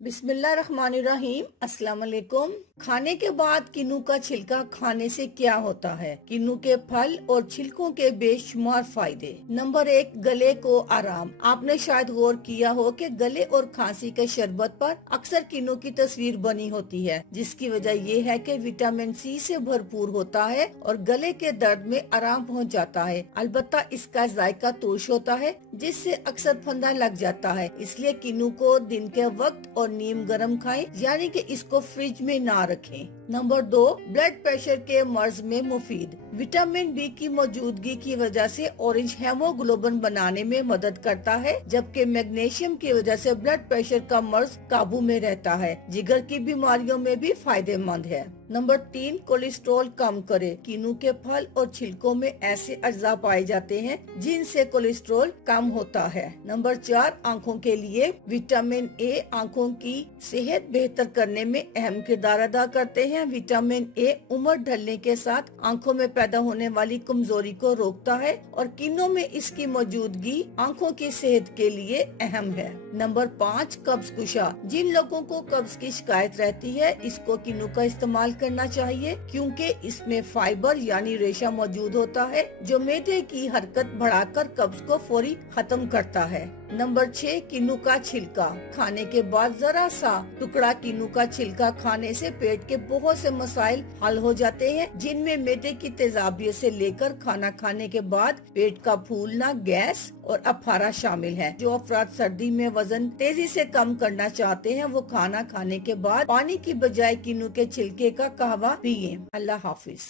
बिस्मिल्लाहिर्रहमानिर्रहीम। अस्सलाम वालेकुम। खाने के बाद किन्नू का छिलका खाने से क्या होता है? किन्नू के फल और छिलकों के बेशुमार फायदे। नंबर 1, गले को आराम। आपने शायद गौर किया हो कि गले और खांसी के शरबत पर अक्सर किन्नू की तस्वीर बनी होती है, जिसकी वजह ये है कि विटामिन सी से भरपूर होता है और गले के दर्द में आराम पहुंच जाता है। अलबत्ता इसका जायका तुर्श होता है, जिससे अक्सर फंदा लग जाता है। इसलिए किन्नू को दिन के वक्त और नीम गरम खाएं, यानी कि इसको फ्रिज में ना रखें। नंबर 2, ब्लड प्रेशर के मर्ज में मुफीद। विटामिन बी की मौजूदगी की वजह से ऑरेंज हेमोग्लोबिन बनाने में मदद करता है, जबकि मैग्नीशियम की वजह से ब्लड प्रेशर का मर्ज काबू में रहता है। जिगर की बीमारियों में भी फायदेमंद है। नंबर 3, कोलेस्ट्रॉल कम करे। किन्नू के फल और छिलकों में ऐसे अज्जा पाए जाते हैं जिनसे कोलेस्ट्रॉल कम होता है। नंबर 4, आँखों के लिए विटामिन ए आँखों की सेहत बेहतर करने में अहम किरदार अदा करते हैं। विटामिन ए उम्र ढलने के साथ आँखों में पैदा होने वाली कमजोरी को रोकता है और किन्नू में इसकी मौजूदगी आँखों की सेहत के लिए अहम है। नंबर 5, कब्ज कुशा। जिन लोगों को कब्ज की शिकायत रहती है, इसको किन्नू का इस्तेमाल करना चाहिए, क्योंकि इसमें फाइबर यानी रेशा मौजूद होता है, जो मैदे की हरकत बढ़ाकर कब्ज को फौरी खत्म करता है। नंबर 6, किन्नू का छिलका। खाने के बाद जरा सा टुकड़ा किन्नू का छिलका खाने से पेट के बहुत से मसाइल हल हो जाते हैं, जिनमें मैदे की तेजाबियत से लेकर खाना खाने के बाद पेट का फूलना, गैस और अफारा शामिल है। जो अफराद सर्दी में वजन तेजी से कम करना चाहते हैं, वो खाना खाने के बाद पानी की बजाय किन्नू के छिलके का कहवा पिए। अल्लाह हाफिज।